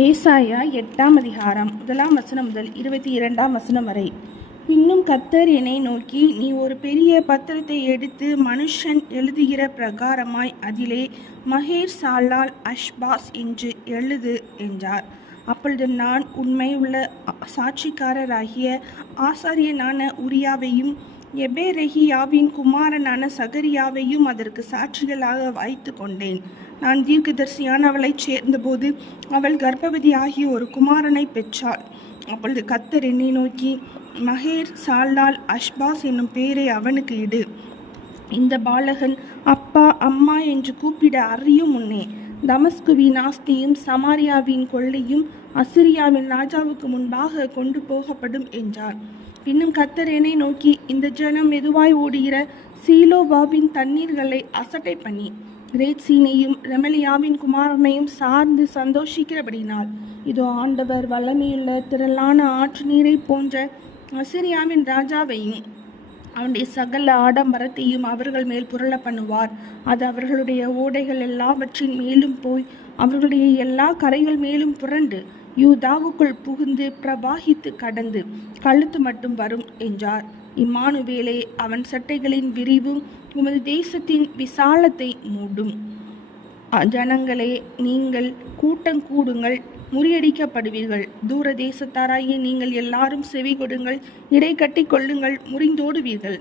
ஏசாயா 8ஆம் அதிகாரம் 1ஆம் வசனம் முதல் 22ஆம் வசனம் வரை. பின்னும் கர்த்தர் என்னை நோக்கி, நீ ஒரு பெரிய பத்திரத்தை எடுத்து மனுஷன் எழுதுகிற பிரகாரமாய் அதிலே மகேர் சாலால் அஷ்பாஸ் என்று எழுது என்றார். அப்பொழுது நான் உண்மை உள்ள சாட்சிக்காரராகிய ஆசாரியனான உரியாவையும் எபேரெகியாவின் குமாரனான சகரியாவையும் அதற்கு சாட்சிகளாக வைத்து கொண்டேன். நான் தீர்க்கதரிசியானவளைச் சேர்ந்தபோது அவள் கர்ப்பவதி ஆகிய ஒரு குமாரனை பெற்றாள். அப்பொழுது கர்த்தர் என்னை நோக்கி, மகேர் சாலால் அஷ்பாஸ் என்னும் பெயரை அவனுக்கு இடு. இந்த பாலகன் அப்பா அம்மா என்று கூப்பிட அறியும் முன்னே தமஸ்குவின் ஆஸ்தியும் சமாரியாவின் கொள்ளையும் அசிரியாவின் ராஜாவுக்கு முன்பாக கொண்டு போகப்படும் என்றார். பின்னும் கர்த்தர் என்னை நோக்கி, இந்த ஜனம் மெதுவாய் ஓடுகிற சீலோவாவின் தண்ணீர்களை அசட்டை பண்ணி ரேத்சீனையும் ரெமலியாவின் குமாரனையும் சார்ந்து சந்தோஷிக்கிறபடினால், இதோ ஆண்டவர் வல்லமையுள்ள திரளான ஆற்று நீரை போன்ற அசிரியாவின் ராஜாவையும் அவனுடைய சகல ஆடம்பரத்தையும் அவர்கள் மேல் புரள பண்ணுவார். அது அவர்களுடைய ஓடைகள் எல்லாவற்றின் மேலும் போய் அவர்களுடைய எல்லா கரைகள் மேலும் புரண்டு யூதாவுக்குள் புகுந்து பிரவாகித்து கடந்து கழுத்து மட்டும் வரும் என்றார். இம்மானுவேலே, அவன் சட்டைகளின் விரிவும் உமது தேசத்தின் விசாலத்தை மூடும். ஜனங்களே, நீங்கள் கூட்டம் கூடுங்கள், முறியடிக்கப்படுவீர்கள். தூர தேசத்தாராகிய நீங்கள் எல்லாரும் செவி கொடுங்கள், இடை கட்டி கொள்ளுங்கள், முறிந்தோடுவீர்கள்.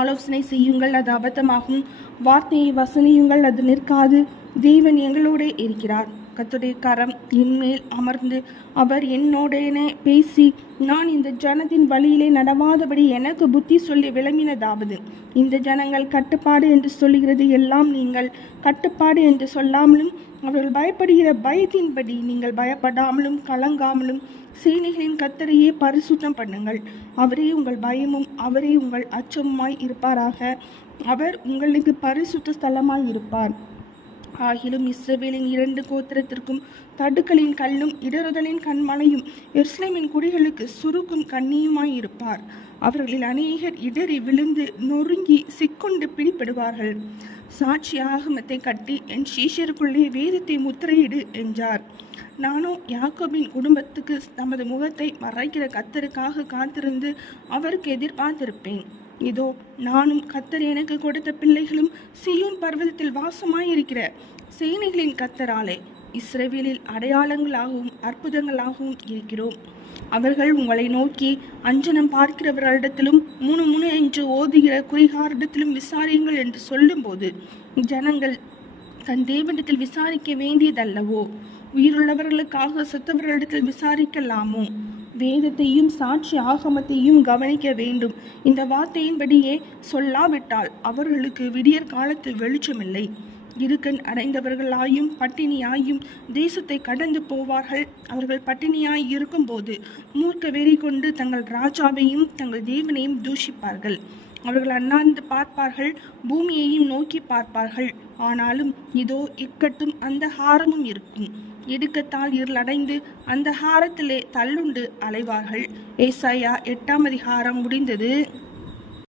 ஆலோசனை செய்யுங்கள், அது அபத்தமாகும். வார்த்தையை வசனியுங்கள், அது நிற்காது. தேவன் எங்களோடு இருக்கிறார். கர்த்தருடைய கரம் என்மேல் அமர்ந்து அவர் என்னோடனே பேசி, நான் இந்த ஜனத்தின் வழியிலே நடவாதபடி எனக்கு புத்தி சொல்லி விளங்கினதாவது, இந்த ஜனங்கள் கட்டுப்பாடு என்று சொல்லுகிறது எல்லாம் நீங்கள் கட்டுப்பாடு என்று சொல்லாமலும், அவர்கள் பயப்படுகிற பயத்தின்படி நீங்கள் பயப்படாமலும் கலங்காமலும் சேனைகளின் கர்த்தரையே பரிசுத்தம் பண்ணுங்கள். அவரே உங்கள் பயமும் அவரே உங்கள் அச்சமுமாய் இருப்பாராக. அவர் உங்களுக்கு பரிசுத்த ஸ்தலமாய் இருப்பார். ஆகிலும் இஸ்ரவேலின் 2 கோத்திரத்திற்கும் தடுக்களின் கல்லும் இடறுதலின் கண்மலையும் எருசலேமின் குடிகளுக்கு சுருக்கும் கண்ணியுமாய் இருப்பார். அவர்களில் அநேகர் இடறி விழுந்து நொறுங்கி சிக்கொண்டு பிடிபடுவார்கள். சாட்சி ஆகமத்தை கட்டி என் சீஷருக்குள்ளே வேதத்தை முத்திரையிடு என்றார். நானோ யாக்கோபின் குடும்பத்துக்கு தமது முகத்தை மறைக்கிற கர்த்தருக்காக காத்திருந்து அவருக்கு எதிர்பார்த்திருப்பேன். இதோ, நானும் கர்த்தர் எனக்கு கொடுத்த பிள்ளைகளும் சீயோன் பர்வதத்தில் வாசமாயிருக்கிற சேனைகளின் கர்த்தராலே இஸ்ரவேலில் அடையாளங்களாகவும் அற்புதங்களாகவும் இருக்கிறோம். அவர்கள் உங்களை நோக்கி, அஞ்சனம் பார்க்கிறவர்களிடத்திலும் முணு என்று ஓதுகிற குறிகாரிடத்திலும் விசாரியுங்கள் என்று சொல்லும்போது, ஜனங்கள் தன் தேவனிடத்தில் விசாரிக்க வேண்டியதல்லவோ? உயிருள்ளவர்களுக்காக செத்தவர்களிடத்தில் விசாரிக்கலாமோ? வேதத்தையும் சாட்சி ஆகமத்தையும் கவனிக்க வேண்டும். இந்த வார்த்தையின்படியே சொல்லாவிட்டால் அவர்களுக்கு விடியற் காலத்து வெளிச்சமில்லை. இருக்கன் அடைந்தவர்களாயும் பட்டினியாயும் தேசத்தை கடந்து போவார்கள். அவர்கள் பட்டினியாய் இருக்கும்போது மூர்க்க வெறி கொண்டு தங்கள் ராஜாவையும் தங்கள் தேவனையும் தூஷிப்பார்கள். அவர்கள் அண்ணாந்து பார்ப்பார்கள், பூமியையும் நோக்கி பார்ப்பார்கள். ஆனாலும் இதோ இக்கட்டும் அந்த ஹாரமும் இருக்கும். இடுக்கத்தால் இருளடைந்து அந்த ஹாரத்திலே தள்ளுண்டு அலைவார்கள். ஏசாயா 8ஆம் அதிகாரம் முடிந்தது.